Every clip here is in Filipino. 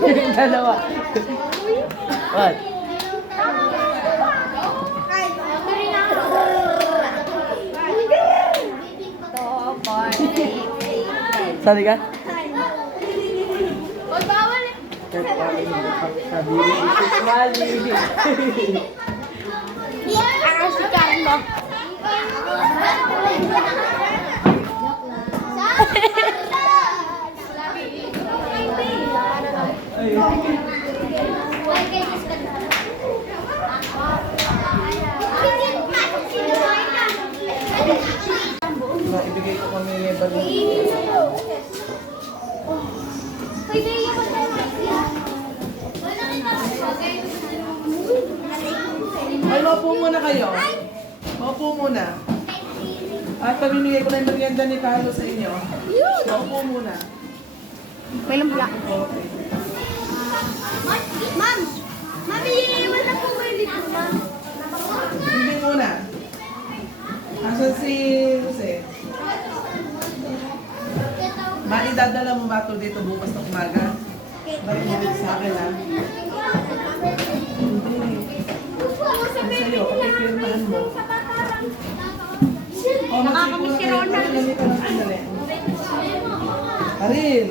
Dalawa. What? Sorry ka? Oy, bawal eh. Mali. Si Carlo. Ibigay ko kami balon. Ay, maupo muna kayo. Maupo muna. At pamimigay ko na yung merienda ni Carlo sa inyo. Maupo muna. May lumpia. Okay. Ma'am! Mami, wala po kayo dito, ma'am. Hindi muna. Asan si Jose? Maidadala mo ba ito dito bukas na umaga? Balik mo dito sa akin, ha? Hindi. Yung sa'yo, pakipirmahan mo. Nakakamiss si Ronald. Karin!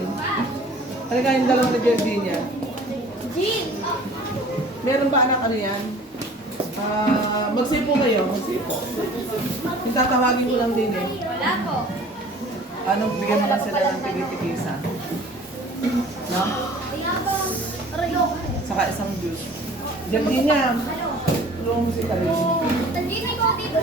Halika yung dalawang ni Virginia. Jean! Meron ba anak ano yan? Magsipo kayo, magsipo. Yung tatawagin ko lang din eh. Wala po. Anong bigyan mo lang sila ng tigit-tigisa? No? Saka isang juice. Virginia, tulungan mo si Karin. Nandito ko dito.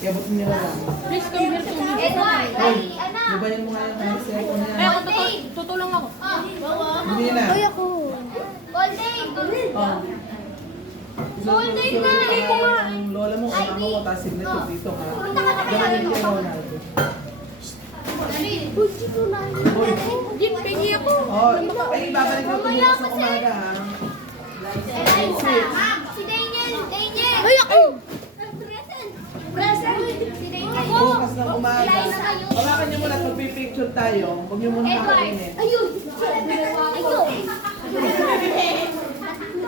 Iabot niyo na lang. Please come here to me. Edward! Hoy, Ay, anak! lubayan mo nga yung cellphone niya. Ay, ako tutulong ako. Hindi na. ako. Golden! Oh. Golden na! Hindi ko nga. Ang lola mo, ang mama mo, tapos signature dito ha. Gawin kay Ronaldo. Dito na. Jin, pengi ako. Oh, ay babalik ko bukas ng umaga ha. Eliza! Si Daniel! Daniel! Ay, ako! Present! Present! Si Daniel! Bukas ng umaga. Hawakan niyo muna, magpipicture tayo. Huwag niyo muna Edward! kakainin. Ayun! Ayun!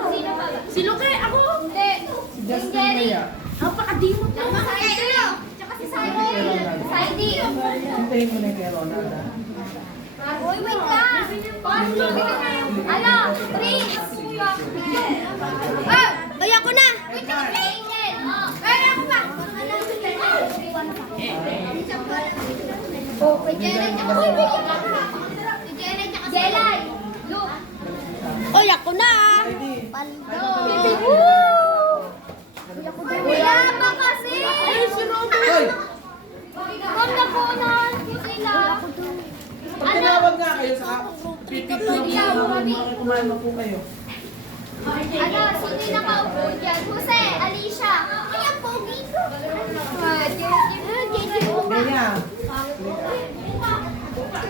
Sino pa ba? Si Luke, ako! Hindi! Si Justin Maya. Napakadimot na. Tsaka si Ito! Tsaka si Saidi! Saidi! Hintayin mo na kay Ronald ha. Uy, wait lang! Ano? Prince! Ah! Ay, ako na! Wait lang, Daniel! Ay, ako pa! Oh, kay Jelay tsaka si Si Jelay tsaka si Jelay! Luke! Ay, ako na! Heidi. Paldo! Wala pa kasi! Ay, si Robert! Hoy! Ganda ko na sila! Pag tinawag nga kayo sa pipicture mo, kumain mo po kayo. Ano, sino yung nakaupo dyan? Jose, Alicia! Ay, ang pogi ko! Kaya,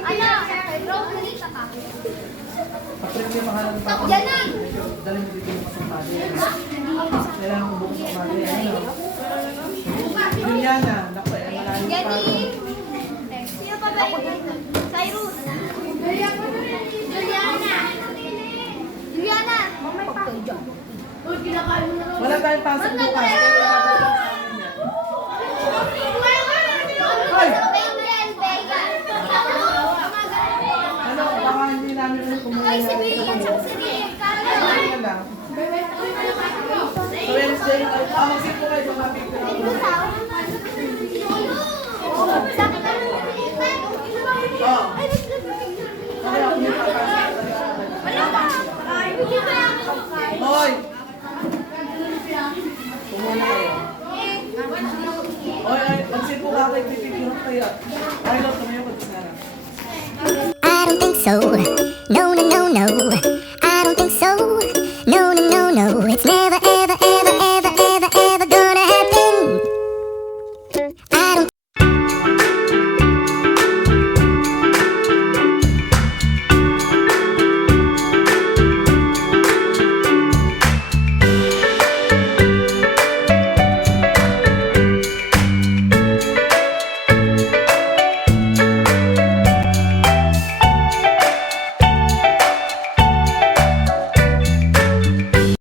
Ano, Rosalita ka? paprint niyo makalang pa ako. Yan na! Dalhin mo dito yung pasapado. Kailangan ko bukas ng umaga. Ano? Juliana, naku eh, malalim pa ako. Yanni! Sino pa ba yun? Cyrus! Juliana! Juliana! Mamay pa. Wala tayong pasok bukas. Hoy! Bengal! Bengal! Ano, baka hindi namin ulit Ay, kumuha si na. Billy! Si Billy! Ano lang. So, Wednesday, mag-sit po kayo sa mga picture. Oh. Okay, ako yung papasok. Hoy! Kumuna kayo. Hoy, mag-sit po ka kayo, pipicture kayo. Ay, no, tumayo ko sa sarap. I don't think so. No, no, no, no.